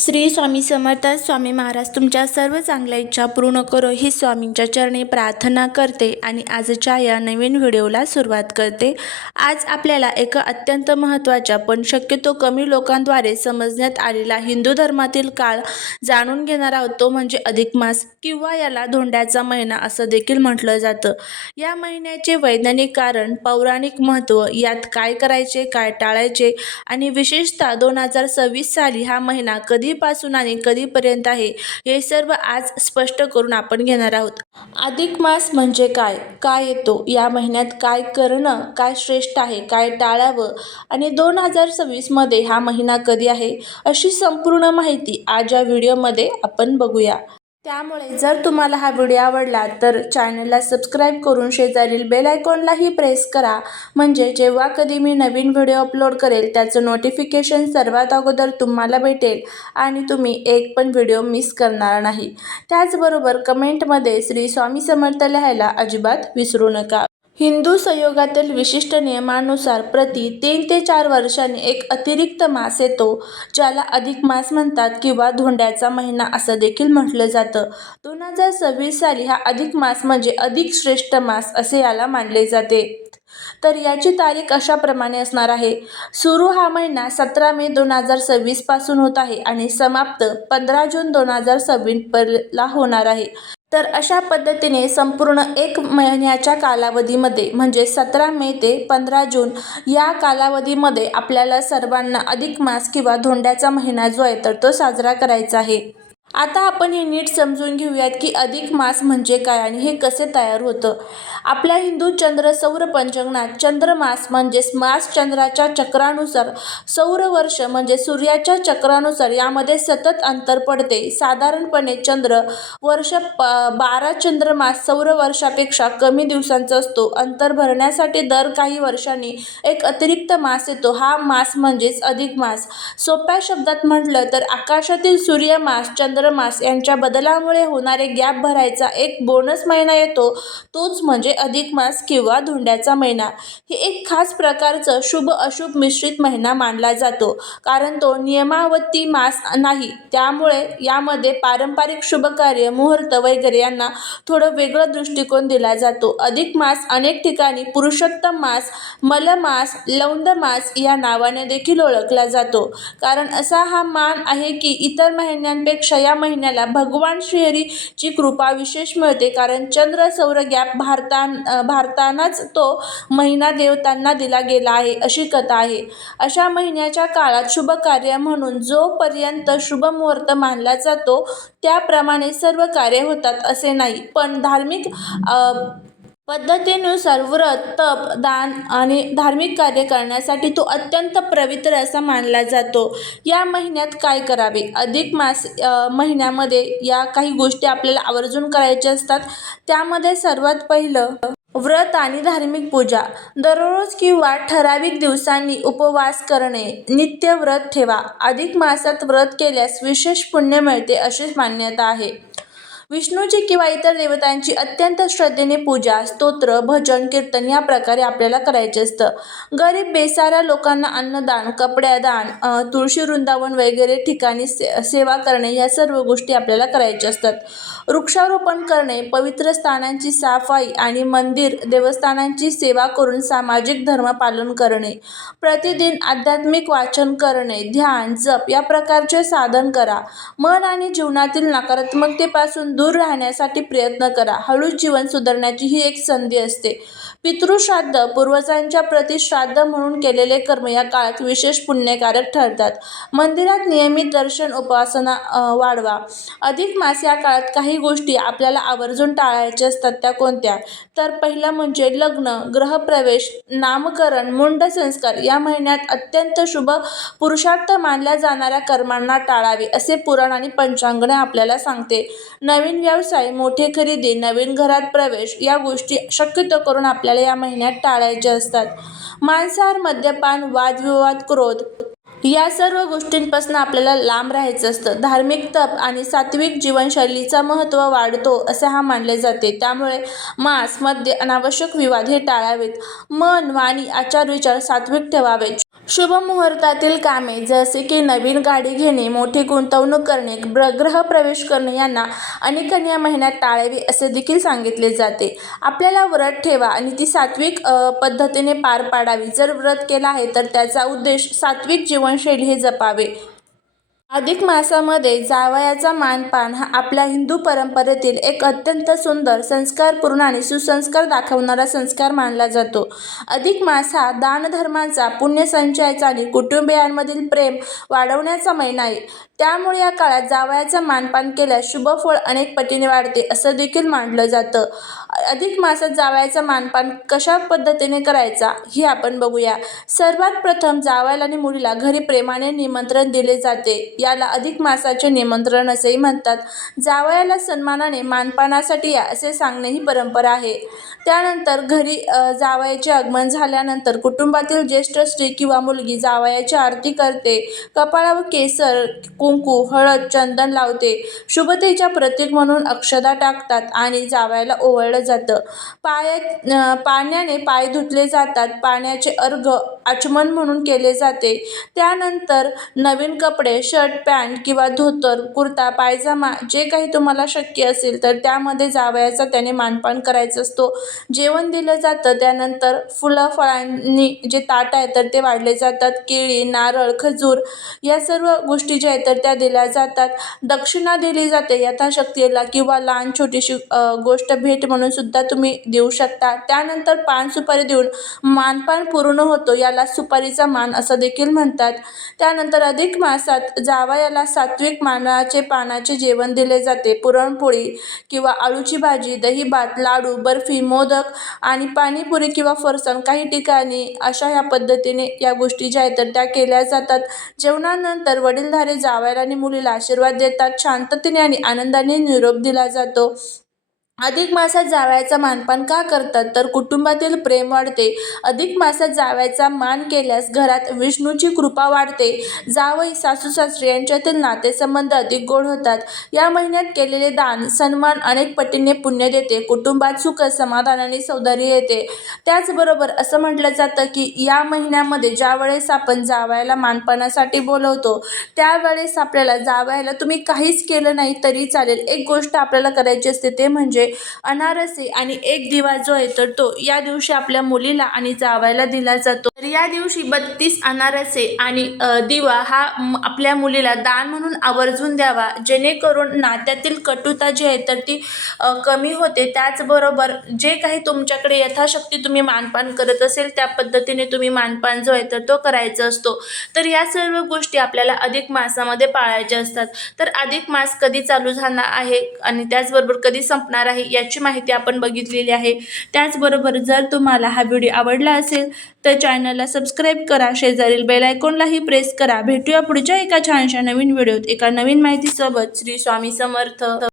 श्री स्वामी समर्थ स्वामी महाराज तुमच्या सर्व चांगल्या इच्छा पूर्ण करो ही स्वामींच्या चरणी प्रार्थना करते आणि आजच्या या नवीन व्हिडिओला सुरुवात करते. आज आपल्याला एका अत्यंत महत्त्वाच्या पण शक्यतो कमी लोकांद्वारे समजण्यात आलेला हिंदू धर्मातील काळ जाणून घेणार आहोत तो म्हणजे अधिक मास किंवा याला धोंड्याचा महिना असं देखील म्हटलं जातं. या महिन्याचे वैज्ञानिक कारण पौराणिक महत्त्व यात काय करायचे काय टाळायचे आणि विशेषतः दोन हजार सव्वीस साली हा महिना कधी कधीपासून आणि कधीपर्यंत आहे हे सर्व आज स्पष्ट करून आपण घेणार आहोत. अधिक मास म्हणजे काय? काय येतो? या महिन्यात काय करणं? काय श्रेष्ठ आहे? काय टाळावं? आणि दोन हजार सव्वीसमध्ये हा महिना कधी आहे? अशी संपूर्ण माहिती आज या व्हिडिओमध्ये आपण बघूया. त्यामुळे जर तुम्हाला हा व्हिडिओ आवडला तर चॅनलला सबस्क्राईब करून शेजारील बेल आयकॉनलाही प्रेस करा. म्हणजे जेव्हा कधी मी नवीन व्हिडिओ अपलोड करेल त्याचं नोटिफिकेशन सर्वात अगोदर तुम्हाला भेटेल आणि तुम्ही एक पण व्हिडिओ मिस करणार नाही. त्याचबरोबर कमेंटमध्ये श्री स्वामी समर्थ लिहायला अजिबात विसरू नका. हिंदू संयोगातील विशिष्ट नियमानुसार प्रति तीन ते चार वर्षांनी एक अतिरिक्त मास येतो ज्याला अधिक मास म्हणतात किंवा धोंड्याचा महिना असं देखील म्हटलं जातं. दोन हजार सव्वीस साली हा अधिक मास म्हणजे अधिक श्रेष्ठ मास असे याला मानले जाते. तर याची तारीख अशाप्रमाणे असणार आहे. सुरू हा महिना सतरा मे दोन हजार सव्वीसपासून होत आहे आणि समाप्त पंधरा जून दोन हजार सव्वीस होणार आहे. तर अशा पद्धतीने संपूर्ण एक महिन्याच्या कालावधीमध्ये म्हणजे सतरा मे ते पंधरा जून या कालावधीमध्ये आपल्याला सर्वांना अधिक मास किंवा धोंड्याचा महिना जो आहे तर तो साजरा करायचा आहे. आता आपण हे नीट समजून घेऊयात की अधिक मास म्हणजे काय आणि हे कसे तयार होतं. आपल्या हिंदू चंद्र सौर पंचांगणात चंद्रमास म्हणजेच मास चंद्राच्या चक्रानुसार सौर वर्ष म्हणजे सूर्याच्या चक्रानुसार यामध्ये सतत अंतर पडते. साधारणपणे चंद्र वर्ष प बारा चंद्रमास सौर वर्षापेक्षा कमी दिवसांचा असतो. अंतर भरण्यासाठी दर काही वर्षांनी एक अतिरिक्त मास येतो. हा मास म्हणजेच अधिक मास. सोप्या शब्दात म्हटलं तर आकाशातील सूर्यमास चंद्रमास यांच्या बदलामुळे होणारे गॅप भरायचा एक बोनस महिना येतो तोच म्हणजे अधिक मास किंवा धोंड्याचा महिना. हे एक खास प्रकारचं शुभ अशुभ मिश्रित महिना मानला जातो कारण तो नियमावती मास नाही. त्यामुळे यामध्ये पारंपरिक शुभकार्य मुहूर्त वगैरे यांना थोडं वेगळं दृष्टिकोन दिला जातो. अधिक मास अनेक ठिकाणी पुरुषोत्तम मास मलमास लौंद मास या नावाने देखील ओळखला जातो. कारण असा हा मान आहे की इतर महिन्यांपेक्षा या महिन्याला भगवान श्रीहरीची कृपा विशेष मिळते. कारण चंद्र सौर गॅप भारतान भारतानाच तो महिना देवतांना दिला गेला आहे अशी कथा आहे. अशा महिन्याच्या काळात शुभ कार्य म्हणून जोपर्यंत शुभ मुहूर्त मानला जातो त्याप्रमाणे सर्व कार्य होतात असे नाही. पण धार्मिक पद्धतीनुसार व्रत तप दान आणि धार्मिक कार्य करण्यासाठी तो अत्यंत पवित्र असा मानला जातो. या महिन्यात काय करावे? अधिक मास महिन्यामध्ये या काही गोष्टी आपल्याला आवर्जून करायच्या असतात. त्यामध्ये सर्वात पहिलं व्रत आणि धार्मिक पूजा. दररोज किंवा ठराविक दिवसांनी उपवास करणे. नित्य व्रत ठेवा. अधिक मासात व्रत केल्यास विशेष पुण्य मिळते अशी मान्यता आहे. विष्णूची किंवा इतर देवतांची अत्यंत श्रद्धेने पूजा स्तोत्र भजन कीर्तन या प्रकारे आपल्याला करायचे असतं. गरीब बेसाऱ्या लोकांना अन्नदान कपड्यादान तुळशी वृंदावन वगैरे ठिकाणी से सेवा करणे या सर्व गोष्टी आपल्याला करायच्या असतात. वृक्षारोपण करणे पवित्र स्थानांची साफाई आणि मंदिर देवस्थानांची सेवा करून सामाजिक धर्म पालन करणे. प्रतिदिन आध्यात्मिक वाचन करणे ध्यान जप या प्रकारचे साधन करा. मन आणि जीवनातील नकारात्मकतेपासून दूर राहण्यासाठी प्रयत्न करा. हळूच जीवन सुधारण्याची ही एक संधी असते. पितृश्राद्ध पूर्वजांच्या प्रति श्राद्ध म्हणून केलेले कर्म या काळात विशेष पुण्यकारक ठरतात. मंदिरात नियमित दर्शन उपासना वाढवा. अधिक मास या काळात काही गोष्टी आपल्याला आवर्जून टाळायच्या असतात त्या कोणत्या? तर पहिलं म्हणजे लग्न ग्रहप्रवेश नामकरण मुंड संस्कार. या महिन्यात अत्यंत शुभ पुरुषार्थ मानल्या जाणाऱ्या कर्मांना टाळावे असे पुराण आणि पंचांगणे आपल्याला सांगते. नवीन व्यवसाय मोठे खरेदी नवीन घरात प्रवेश या गोष्टी शक्यतो करून आपल्या आपल्याला या महिन्यात टाळायचे असतात. मांसाहार मद्यपान वादविवाद क्रोध या सर्व गोष्टींपासून आपल्याला लांब राहायचं असतं. धार्मिक तप आणि सात्विक जीवनशैलीचा महत्त्व वाढतो असे हा मानले जाते. त्यामुळे मांस मद्य अनावश्यक विवाद हे टाळावेत. मन वाणी आचार विचार सात्विक ठेवावेत. शुभ मुहूर्तातील कामे जसे की नवीन गाडी घेणे मोठी गुंतवणूक करणे ग्रह प्रवेश करणे यांना अनेकांनी या महिन्यात टाळावी असे देखील सांगितले जाते. आपल्याला व्रत ठेवा आणि ती सात्विक पद्धतीने पार पाडावी. जर व्रत केला आहे तर त्याचा उद्देश सात्विक जीवनशैली हे जपावे. अधिक मासामध्ये जावयाचा मानपान हा आपल्या हिंदू परंपरेतील एक अत्यंत सुंदर संस्कारपूर्ण आणि सुसंस्कार दाखवणारा संस्कार मानला जातो. अधिक मास हा दानधर्माचा पुण्यसंचयाचा आणि कुटुंबियांमधील प्रेम वाढवण्याचा महिना आहे त्यामुळे या काळात जावयाचा मानपान केल्यास शुभ फळ अनेक पटीने वाढते असं देखील मानलं जातं. अधिक मासात जावयाचा मानपान कशा पद्धतीने करायचा हे आपण बघूया. सर्वात प्रथम जावयाला आणि मुलीला घरी प्रेमाने निमंत्रण दिले जाते. याला अधिक मासाचे निमंत्रण असेही म्हणतात. जावयाला सन्मानाने मानपानासाठी या असे सांगणे ही परंपरा आहे. त्यानंतर घरी जावयाचे आगमन झाल्यानंतर कुटुंबातील ज्येष्ठ स्त्री किंवा मुलगी जावयाची आरती करते. कपाळावर केसर कुंकू हळद चंदन लावते. शुभतेच्या प्रतीक म्हणून अक्षदा टाकतात आणि जावयाला ओवाळलं जातं. पायात पाण्याने पाय धुतले जातात. पाण्याचे अर्घ आचमन म्हणून केले जाते. त्यानंतर नवीन कपडे शर्ट पॅन्ट किंवा धोतर कुर्ता पायजामा जे काही तुम्हाला शक्य असेल तर त्यामध्ये जावयाचा त्याने मानपान करायचं असतो. जेवण दिलं जातं त्यानंतर फुलं फळांनी जे ताट आहे तर ते वाढले जातात. केळी नारळ खजूर या सर्व गोष्टी ज्या आहेत तर त्या दिल्या जातात. दक्षिणा दिली जाते यथाशक्तीला किंवा लहान छोटीशी गोष्ट भेट म्हणून सुद्धा तुम्ही देऊ शकता. त्यानंतर पान सुपारी देऊन मानपान पूर्ण होतो याला सुपारीचा मान असं देखील म्हणतात. त्यानंतर अधिक मासात जावयाला सात्विक मानाचे पानाचे जेवण दिले जाते. पुरणपोळी किंवा आळूची भाजी दही भात लाडू बर्फी मोदक आणि पाणीपुरी किंवा फरसाण काही ठिकाणी अशा ह्या पद्धतीने या गोष्टी ज्या आहेत तर त्या केल्या जातात. जेवणानंतर वडीलधारे जावयाला आणि मुलीला आशीर्वाद देतात. शांततेने आणि आनंदाने निरोप दिला जातो. अधिक मासात जावयाचा मानपान का करतात? तर कुटुंबातील प्रेम वाढते. अधिक मासात जावयाचा मान केल्यास घरात विष्णूची कृपा वाढते. जावई सासू सासरे यांच्यातील नातेसंबंध अधिक गोड होतात. या महिन्यात केलेले दान सन्मान अनेक पटीने पुण्य देते. कुटुंबात सुख समाधान आणि सौंदर्य येते. त्याचबरोबर असं म्हटलं जातं की या महिन्यामध्ये ज्या वेळेस आपण जावयाला मानपानासाठी बोलवतो त्यावेळेस आपल्याला जावयाला तुम्ही काहीच केलं नाही तरी चालेल. एक गोष्ट आपल्याला करायची असते ते म्हणजे अनारसे आणि एक दिवा जो आहे तर तो या दिवशी आपल्या मुलीला आणि जावायला दिला जातो. तर या दिवशी बत्तीस अनारसे आणि दिवा हा आपल्या मुलीला दान म्हणून आवर्जून द्यावा. जेणेकरून नात्यातील कटुता जी आहे तर ती कमी होते. त्याचबरोबर जे काही तुमच्याकडे यथाशक्ती तुम्ही मानपान करत असेल त्या पद्धतीने तुम्ही मानपान जो आहे तर तो करायचा असतो. तर या सर्व गोष्टी आपल्याला अधिक मासामध्ये पाळायच्या असतात. तर अधिक मास कधी चालू झाला आहे आणि त्याचबरोबर कधी संपणार आहे आहे याची माहिती आपण बघितलेली आहे. त्याचबरोबर जर तुम्हाला हा व्हिडिओ आवडला असेल तर चॅनलला सबस्क्राईब करा शेजारील बेल आयकॉनलाही प्रेस करा. भेटूया पुढच्या एका छानशा नवीन व्हिडिओत. एका नवीन माहितीसोबत श्री स्वामी समर्थ.